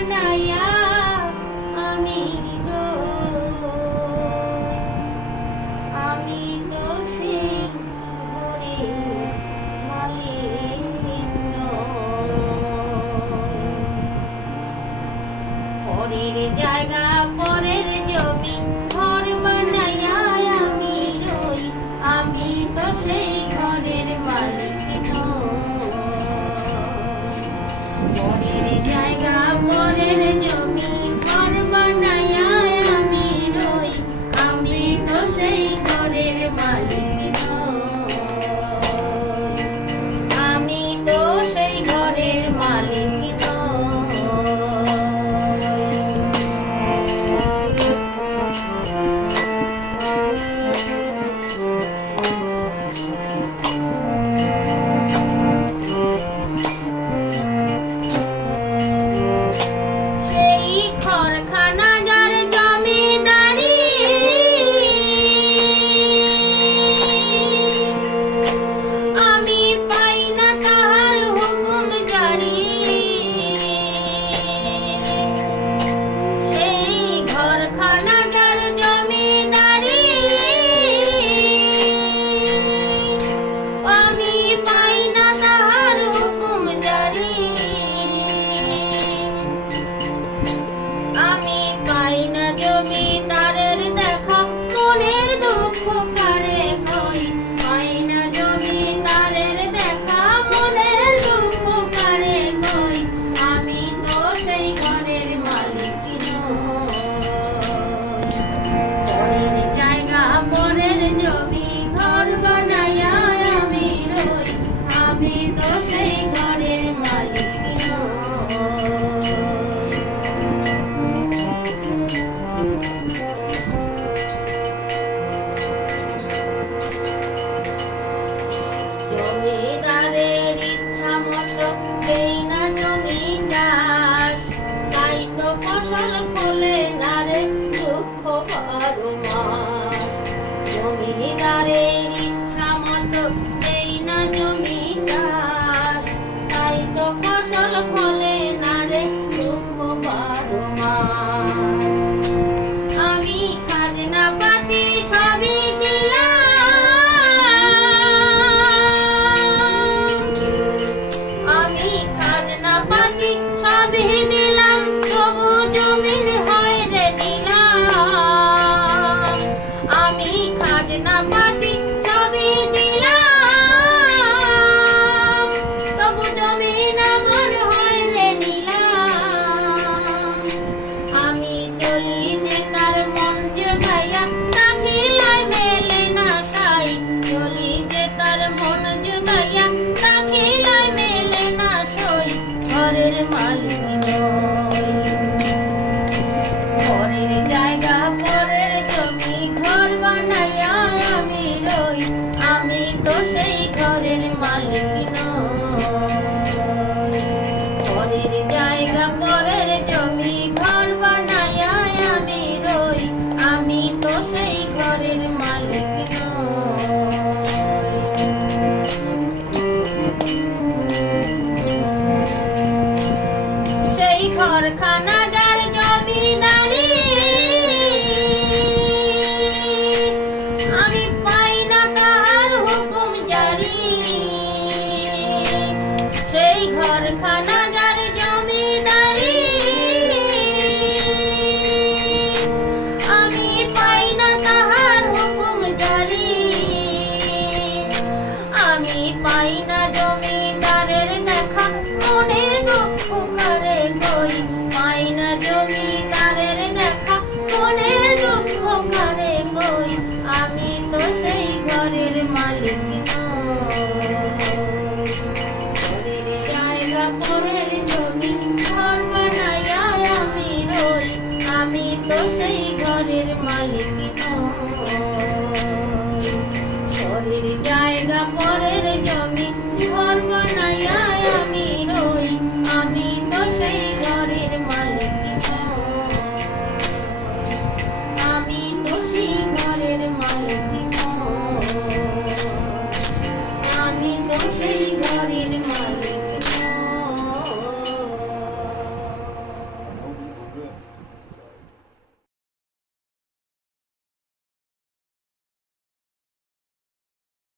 বানাইয়া আমি আমি তো সেই ঘরের মালিক পরের জায়গা পরের জমি ঘর বানাইয়া আমি রই আমি তো সেই ঘরের মালিক পরের জায়গা পরের জমি ঘর বানাইয়া আমি রই আমি তো সেই ঘরের মালিক আমি তো সেই ঘরের মালিক জমিদারের দেখা মনের দুঃখ কারে কই পাই না জমিদারের দেখা মনের দুঃখ কারে কই আমি তো সেই ঘরের মালিক পরের জায়গা পরের জমি ঘর বানাইয়া আমি রই আমি তো সেই ঘরের মালিক জমিদারের ইচ্ছা মতো দেই না জমি চাষ তাই তো ফসল ফলে না রে দুঃখ বারো মাস জমিদারের ইচ্ছা মতো দেই না জমি চাষ তাই তো ফসল ফলে না রে দুঃখ বারো মাস আমি খাজনা পাতি সবই দিলাম তবু জমিন হয় রে নিলাম আমি খাজনা পাতি সবই দিলাম তবু জমিন আমার হয় রে নিলাম আমি চলি যে তার মন জুগাইয়া তাকিলাই মেলে না সাই চলি যে তার মন জুগাইয়া তাকিলাই মেলে না সই ঘরের মালিক